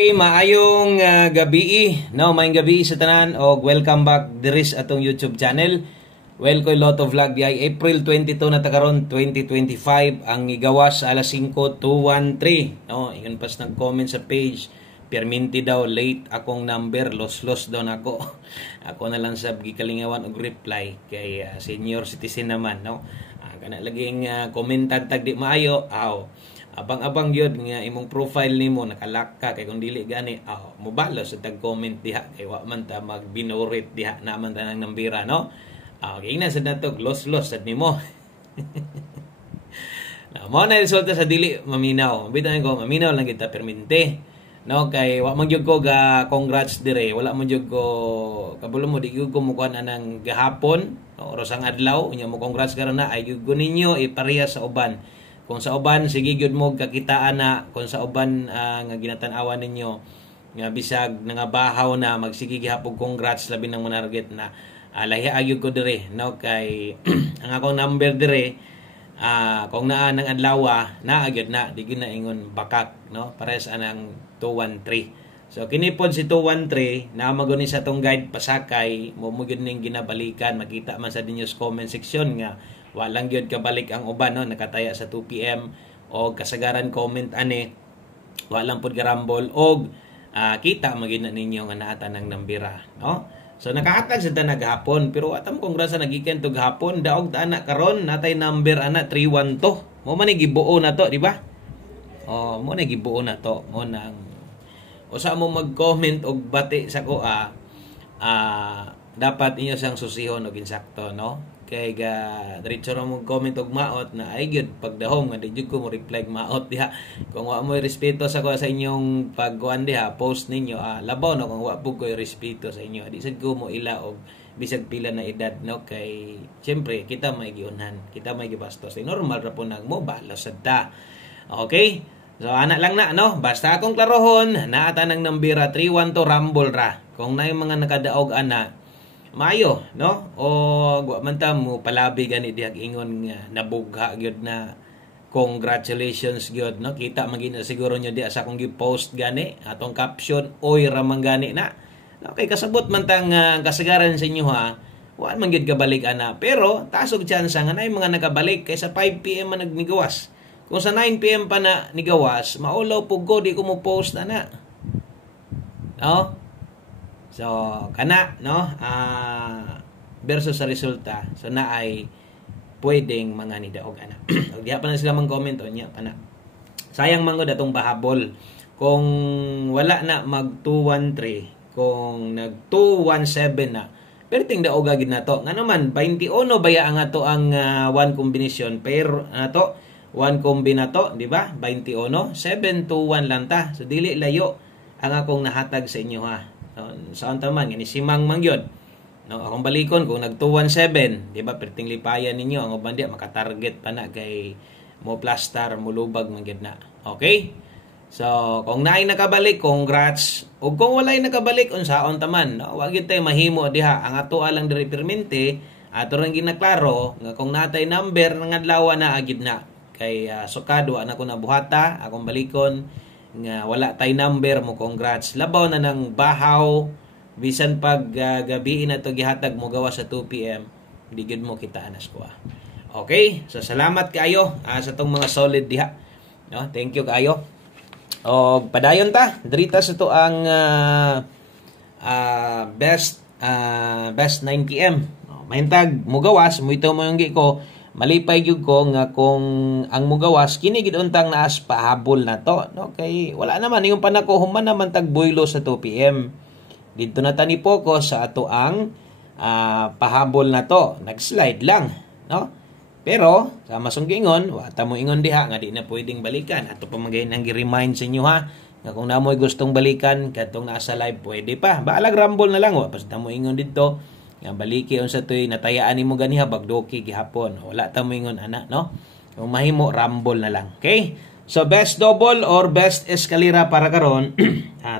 Okay, maayong gabi, no, maayong gabi sa tanan o welcome back diris atong YouTube channel. Well, ko'y Lotto Vlog di ay April 22 na takaron 2025 ang igawas alas 5:213. No, ingon pas nag-comment sa page, perminti daw late akong number, los daw nako. Ako na lang sab gikalingawan og reply kay senior citizen naman, no. Kana laging komentar tag di maayo, abang-abang yun nga imong profile nimo nakalak ka kay kung dili gani mobalo sa tag comment diha kay wa man ta magbinorit diha naman ta nang nambira, no. Okay na sa nato los sad nimo. Na mo na resulta sa dili maminaw, bitan ko maminaw lang kita permente, no, kay wa man gyud ko ga congrats dire, wala man gyud ko kabulo mo di gyud ko mukuan anang gahapon, no, oras ang adlaw unya mo congrats karon na ay gyud ninyo ipareha sa uban. Kung sa uban sige gyud mo kakitaan na, kung sa uban nga ginatan-awan ninyo nga bisag nga bahaw na magsige gihapon congrats labi nang manarget na lahi agyud ko dire, no, kay ang akong number dire kung naa nang adlaw na agyud na di gyud na ingon bakak, no, pares anang 213. So kini pod si 213 na maguni sa tong guide pasakay mo gyud ning ginabalikan, makita man sa dinyo sa comment section nga walang gyud kabalik ang uban, no, nakataya sa 2 PM o kasagaran comment ani walang pod garambol og kita magina ninyo nga naata ng nambira, no. So nakahatag sa tanag hapon pero atam congrats sa nagikan tug hapon daog ta ana karon natay number ana 312 mo man ni gibuo na to, di ba? Mo na gibuo na to, mo nang usa mo mag-comment og bati sa ko dapat inyo sang susihon og insakto, no. Kay diretso ra mo comment og maot na ay gyud pagdahom nga di jud ko mo reply maot diha. Kung wa mo respeto sa ko sa inyong pagkuan diha post ninyo, labaw no kung wa pud ko respeto sa inyo. Di sad ko mo ila og bisag pila na edad, no, kay syempre kita may giunhan, kita may gibastos. Normal ra po nagmo balos sad ta. Okay? So ana lang na, no, basta akong klarohon naata nang nambira 312 rumble ra. Kung naay mga nakadaog ana maayo, no, o wa man ta mo palabi gani diha ingon nga nabugha gyud na congratulations gyud, no, kita magina siguro nyo diha sa akong gi-post gani atong caption oy ra man gani na, no, kay kasabot man tang kasagaran sa inyo wa man gyud kabalik ana pero taas og tsansa nga naay mga nakabalik kay sa 5 PM man nagnigawas. Kung sa 9 PM pa na nigawas maulaw pug ko di ko mo post ana, no. So, kana, no, versus sa resulta. So, na ay pwedeng mga nidaog, ana. Huwag diha pa na sila mang-comment, niya pa na. Sayang man ko datong bahabol. Kung wala na mag-213, kung nag-217 na, perting daog agad na to. Nga naman, 21 baya ang ato ang one combination. Pero, to, one combinato, di ba? 21, 721 lang ta. So, dili layo ang akong nahatag sa inyo, saan taman ini simang mangyod, no, akong balikon kung nag 217, di ba, perting lipayan ninyo ang uban dia maka-target pa na kay mo plastar mo lubag mangyod na. Okay, so kung naay nakabalik congrats, ug kung walay nakabalik unsaon taman, no, wa gyud tay mahimo diha. Ang ato alang diri permente ato rang ginaklaro nga kung natay number ng adlaw na agid na kay sukado ana ko nabuhata akong balikon nga wala tay number mo congrats, labaw na ng bahaw bisan pag gabi na to gihatag mo gawa sa 2 PM di gid mo kita anas ko. Okay, so salamat kayo sa tong mga solid diha, no, thank you kayo. Og padayon ta drita sa to ang best 9 PM, no, mahintag mo gawas mo ito mo yung gi ko malipay gyud ko nga kung ang mugawas kini gid untang naas pahabol na to, no, kay wala naman yung panako human naman tag boylo sa 2 PM didto na tani focus sa ato ang pahabol na to, nag-slide lang, no, pero sa masunggingon wa ta mo ingon diha nga di na pwedeng balikan. Ato pa magay nang gi-remind sa inyo nga kung namoy gustong balikan katong nasa live pwede pa baalag rumble na lang wa basta mo ingon didto nga baliki unsa toy natayaan nimo ganiha bagdoki gihapon, wala ta mo ingon ana, no, kung mahimo rumble na lang. Okay, so best double or best escalera para karon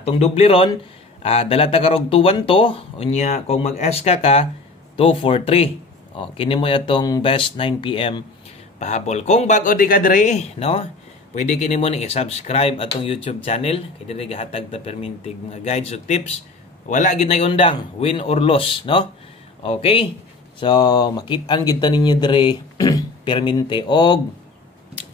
tong doble ron dala ta karog 212 unya kung mag-eska ka 243. Kini mo atong best 9 PM pahabol. Kung bag-o di ka diri, no, pwede kini mo ni i-subscribe atong YouTube channel kay diri gahatag ta permintig mga guides ug tips. Wala gid nay undang, win or loss, no? Okay? So makit-an gid ta ninyo diri perminte og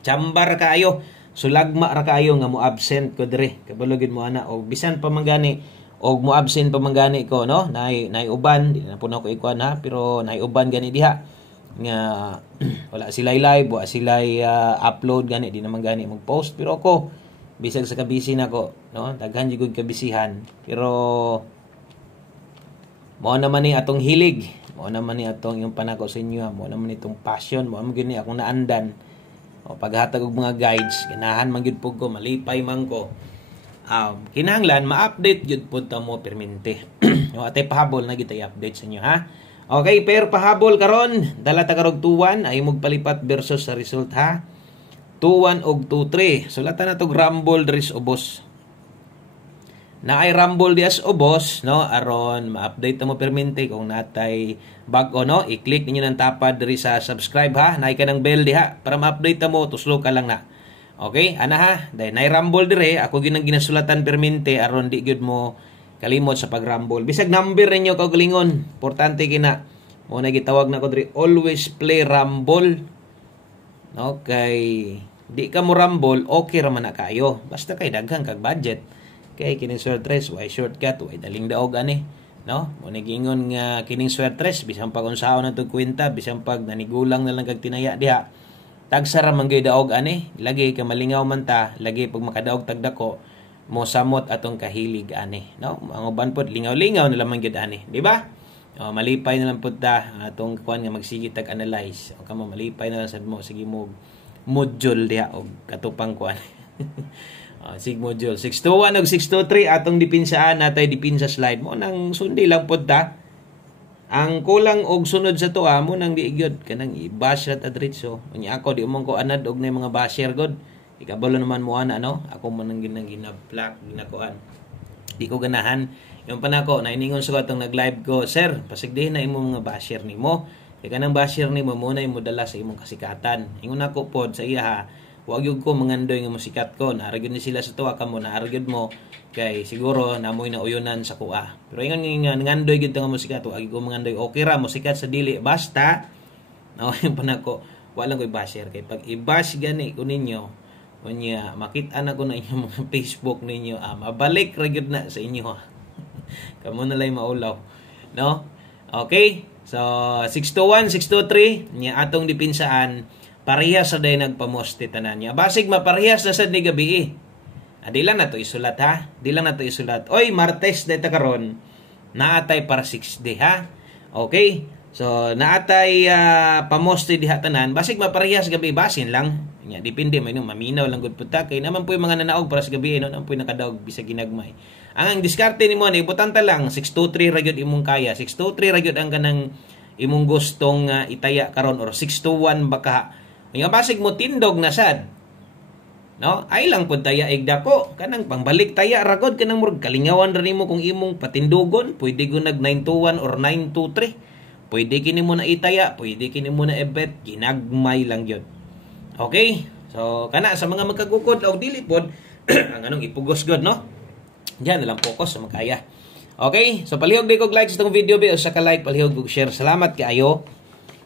chambar kaayo, sulagma ra kaayo nga mo absent ko diri. Kabalo gid mo ana og bisan pa man gani og mo absent pa man gani ko, no? Nay uban, di na puno ko ikuan ha, pero nay uban gani diha nga wala sila live, wala sila upload gani, di naman gani mag-post, pero ako bisag sa kabisi nako, no? Daghan jud kabisihan, pero mao naman ni atong hilig, mao naman ni atong yung panako sa inyo, mao naman itong passion, mao man gini akong naandan. O paghatag og mga guides, ganahan man gyud pug ko, malipay man ko. Kinahanglan ma-update gyud pud ta mo permente. Yung atay pahabol na gitay update sa inyo, ha. Okay, pero pahabol karon, dala ta karog 2-1 ay magpalipat versus sa result, ha. 2-1 og 2-3. Sulatan na to Rumble dris ubos. Na ay Rumble dias ubos, no, aron ma-update ta mo permente kung natay bag-o, no. I-click ninyo ng tapad diri sa subscribe, ha. Naay ka ng bell diha para ma-update ta mo, tuslo ka lang na. Okay, ana ha. Dahil naay Rumble dire, ako ginang ginasulatan permente aron di gyud mo kalimot sa pag-rumble. Bisag number ninyo kaugalingon, importante kina. Mo na gitawag na ko diri, always play rumble. Okay, di ka mo rumble, okay ra man na kayo. Basta kay daghang kag budget. Kay kining swertres, why shortcut, why daling daog ani, no? Mo na gingon nga kining swertres bisan pag unsaon na to kwenta, bisan pag nanigulang na lang kag tinaya diha. Tagsara man gyud daog ani, lagi ka malingaw man ta, lagi pag makadaog tagdako mo samot atong kahilig ani, no? Ang uban pod lingaw-lingaw na lamang gyud ani, di ba? Malipay na lang pud ta atong kuan nga magsige tag analyze. O kamo malipay na lang sad mo, sige mo module diha og katupang kuan. Sig module 621 og 623 atong dipinsaan natay dipinsa slide mo nang sundi lang pud ta. Ang kulang og sunod sa tuwa mo nang diigyod kanang i-bash ra ta diretso. Unya ako di umong ko anad og nay mga basher god. Ikabalo naman mo ana, no? Ako man ang ginag-black ginakuan. Di ko ganahan. Yung panako nainingon sa atong nag-live ko, sir, pasigdihin na imong mga basher nimo. Kay kanang basher nimo muna imo dala sa imong kasikatan. Ingon ako pod sa iya ha. Wa gyud ko mangandoy nga musikat ko. Naaragid ni sila sa tuwa kamo, naaragid mo kay siguro namoy na uyonan sa kuha. Pero ingon nga ngandoy gyud nga musikat, wa gyud ko mangandoy. Okay ra musikat sa dili basta no yung panako wala ko i-basher kay pag i-bash gani ko ninyo unya makita na ko na inyong mga Facebook ninyo, mabalik ra gyud na sa inyo. Kamo na lay maulaw, no? Okay, so 621 623 nya atong dipinsaan parehas sa day nagpamoste tanan niya, basig maparehas na sad ni gabi. Di lang na to isulat, ha, di lang na to isulat. Oy, Martes dayta karon naatay para 6 day, ha. Okay, so naatay pamoste diha tanan, basig maparehas gabi, basin lang. Nya depende may maminaw lang gud puta kay naman puy mga nanaog para sa gabi no, naman puy nakadaog bisag ginagmay. Ang diskarte nimo ni butanta lang 623 ra gyud imong kaya, 623 ra gyud ang kanang imong gustong itaya karon or 621 baka. Nga basig mo tindog na sad. No, ay lang pud taya igdako kanang pangbalik taya ra gud kanang murag kalingawan ra nimo kung imong patindugon, pwede gyud nag 921 or 923. Pwede kini mo na itaya, pwede kini mo na ebet, ginagmay lang gyud. Okay? So, kana sa mga magkagukod o dili pod, ang anong ipugos god, no? Diyan na lang focus sa makaya. Okay? So, palihog di ko like sa itong video, o sa ka-like, palihog ko share. Salamat kayo.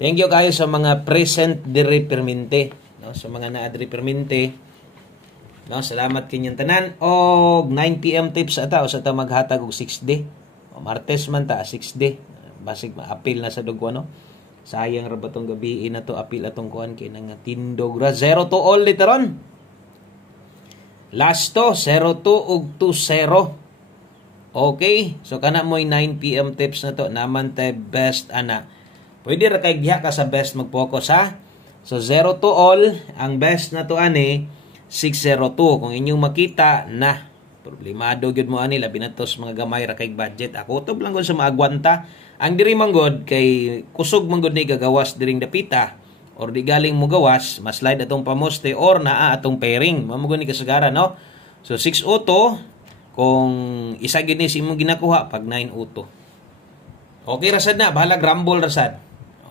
Thank you kayo sa mga present diri permente, no? Sa mga naa diri permente. No, salamat kinyang tanan. Og 9 PM tips ata o sa ta maghatag og 6D. O Martes man ta 6D. Basig ma-appeal na sa dugwa, no? Sayang ra ba tong gabi na to apil atong kuan kay nang tindog ra 0 to all literon. Last to 0 to ug 2-0. Okay, so kana mo'y 9 PM tips na to naman tay best ana. Pwede ra kay giha ka sa best mag-focus, ha. So 0 to all ang best na to ani 602 kung inyong makita na problemado gyud mo ani labi na tos mga gamay ra kay budget. Ako to lang gud sa maagwanta. Ang diri manggod kay kusog manggod ni gagawas diring dapita or di galing mo gawas, mas slide atong pamoste or naa atong pairing. Mamugod ni kasagaran, no? So 6 auto kung isa gid ni imong ginakuha pag 9 auto. Okay ra sad na, bahala rumble ra sad.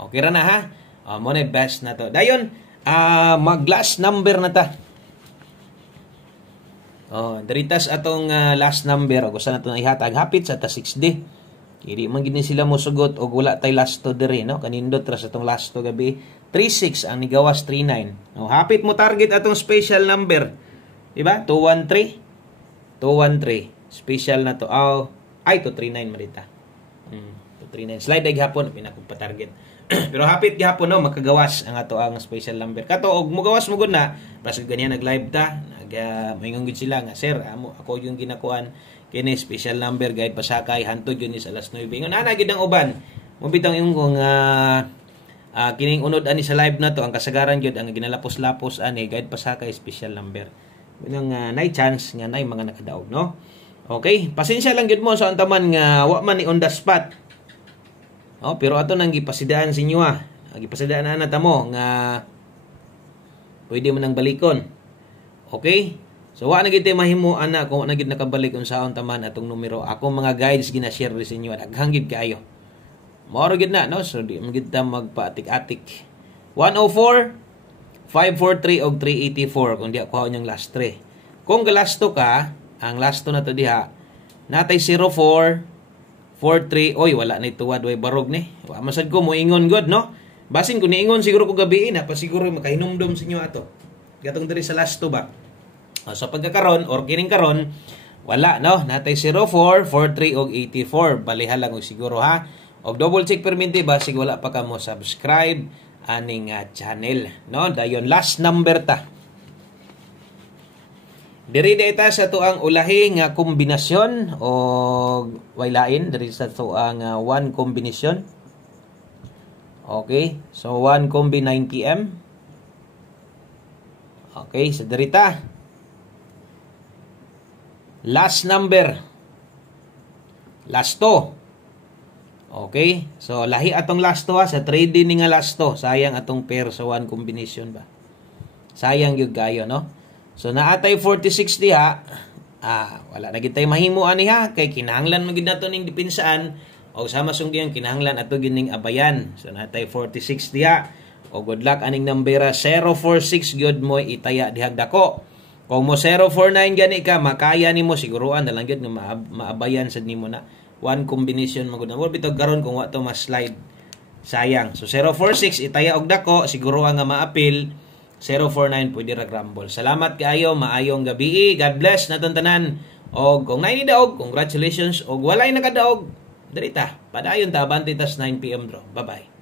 Okay ra na, ha? Mo na best na to. Dayon, mag last number na ta. Oh, diritas atong last number o gusto nato ihatag hapit sa ta 6D. Kaya man gini sila mosugot og wala tay last to diri no. Kanindot ra sa atong last to gabi 36 ang nigawas 39. No, hapit mo target atong special number. Di ba? 213. 213. Special na to. Oh, ay 239 marita. 239. Slide ay gihapon pinakog pa target. Pero hapit gihapon no makagawas ang ato ang special number. Kato og mogawas mo gud na pasig ganyan nag-live ta. Maingon gid sila nga sir ako yung ginakuan kini special number guide pasakay hantod yun is alas 9. Ingon ana gid ang uban. Mo bitang imong kining unod ani sa live na to ang kasagaran gyud ang ginalapos-lapos ani guide pasakay special number. Binang nay chance nga nay mga nakadaog no. Okay, pasensya lang gyud mo sa antaman nga wa man ni on the spot. Oh, pero ato nang gipasidaan sa inyo gipasidaan na tamo nga pwede mo nang balikon. Okay? So wa na gid mahimo ana kung wa na gid nakabalik unsaon taman atong numero. Ako mga guides gina-share sa inyo daghang gid kaayo. Mao gid na no, so di mo gid ta magpaatik-atik. 104 543 og 384 kung di ako yung last 3. Kung galasto ka, ang last 2 na to diha natay 04 43, oy wala na ituwad way barog ni. Wa masad ko mo ingon god no. Basin ko niingon siguro ko gabi na pa siguro makahinumdom sa inyo ato. Gatong diri sa last 2 ba. So pagkakaron or kining karon wala no. Natay 04, 43 og 84. Balihan lang og siguro ha. Og double check perminti basig wala pa ka mo subscribe aning channel no. Dayon last number ta. Diri data sa tuang ulahi nga kombinasyon o waylain diri sa tuang 1 kombinasyon. Okay, so 1 kombi 90M. Okay, sa diri ta. Last number. Last 2. Okay, so lahi atong last 2 sa trade din nga last 2. Sayang atong pair sa 1 combination ba. Sayang gyud kayo no. So naatay 46 diha. Wala na gid tay mahimo ani ha kay kinahanglan mo gid nato ning depinsaan o sama sunggihan kinahanglan ato gining abayan. So naatay 46 diha. O good luck aning numbera 046 gyud mo itaya dihag dako. Kung mo 049 gani ka makaya nimo siguruan na lang gyud nga maabayan sad nimo na 1 combination magud na. Mo bitog karon kung wa to mas slide. Sayang. So 046 itaya og dako siguruan nga maapil. 049 pwede ra grumble. Salamat kaayo, maayong gabi. God bless natong tanan. Og kung naay ni daog, congratulations. Og walay nakadaog, diri ta. Padayon ta abante tas 9 PM draw. Bye-bye.